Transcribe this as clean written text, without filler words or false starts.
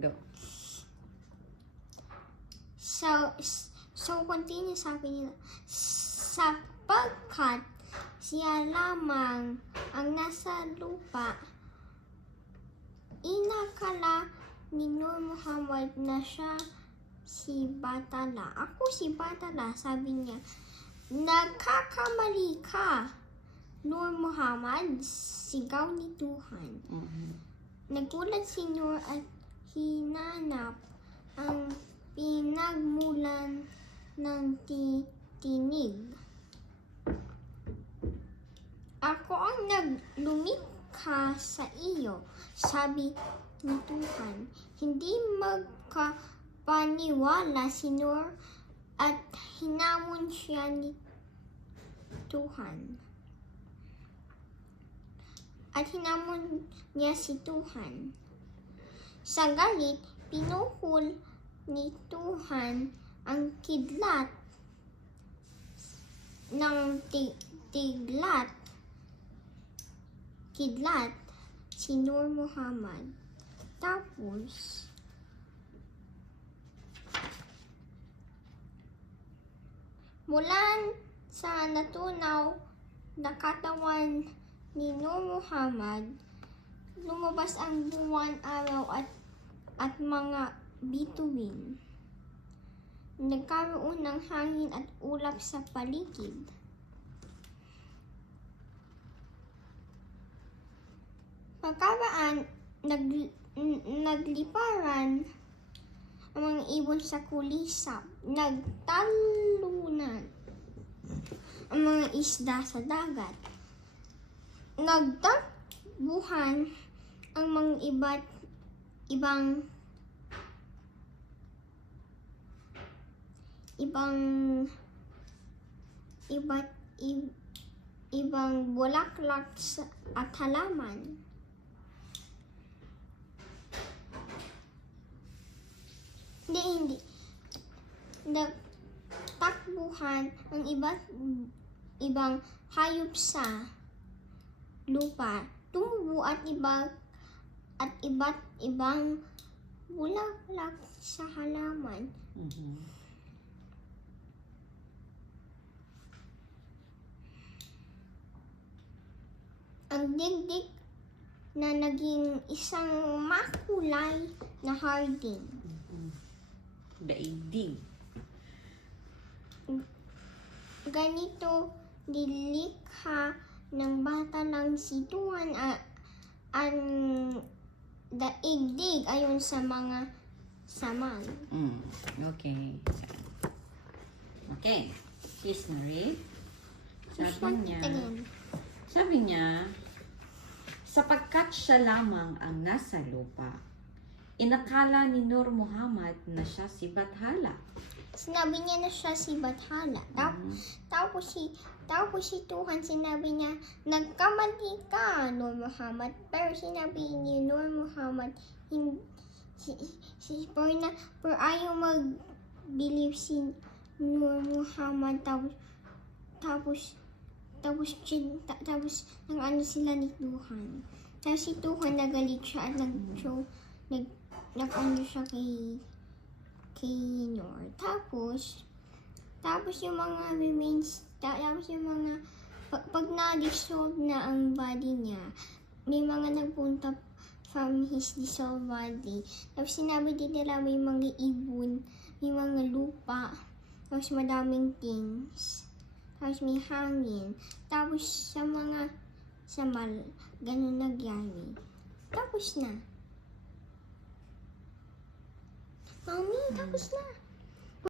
Go. So continue sabi nila, sapagkat siya lamang ang nasa lupa, inakala ni Nur Muhammad na siya si Bathala. Ako si Bathala, sabi niya. Nagkakamali ka, Nur Muhammad, sigaw ni Tuhan. Nagulat si Nur at hinanap ang pinagmulan ng tinig. Ako ang naglumikha sa iyo, sabi ni Tuhan. Hindi magkapaniwala si Nur at hinamon siya ni Tuhan. At hinamon niya si Tuhan. Sa galit, pinuhol ni Tuhan ang kidlat ng kidlat si Nur Muhammad. Tapos, mula sa natunaw na katawan ni Nur Muhammad, lumabas ang buwan, araw at mga bituin. Nagkaroon ng hangin at ulap sa paligid. Pagkaraan, nagliparan ang mga ibon sa kulisap. Nagtalunan ang mga isda sa dagat. Nagtakbuhan ang mga ibang bulaklak at halaman. Hindi. Nagtakbuhan ang ibang hayop sa lupa. Tumubo at iba't ibang bulaklak sa halaman. Ang digdig na naging isang makulay na hardin. Daigdig. Ganito nilikha ng bata ng si Tuhan ang daigdig ayon sa mga saman. Okay. Okay. Kiss na rin. Sabi niya, sapagkat siya lamang ang nasa lupa, inakala ni Nur Muhammad na siya si Bathala. Sinabi niya na siya si Bathala. Tapos si Tuhan sinabi niya, nagkamali ka, Nur Muhammad. Pero sinabi ni Nur Muhammad, pero ayaw mag-believe si Nur Muhammad. Tapos nang ano sila ni Tuhan. Tapos si Tuhan nagalit siya at nag-ano siya kay Nur. Tapos yung mga remains, tapos yung mga, pag na-dissolve na ang body niya, may mga nagpunta from his dissolved body. Tapos sinabi din nila may mga ibon, may mga lupa, tapos madaming things. Tapos may hangin. Tapos sa ganun nagyari. Tapos na. Mami, tapos na.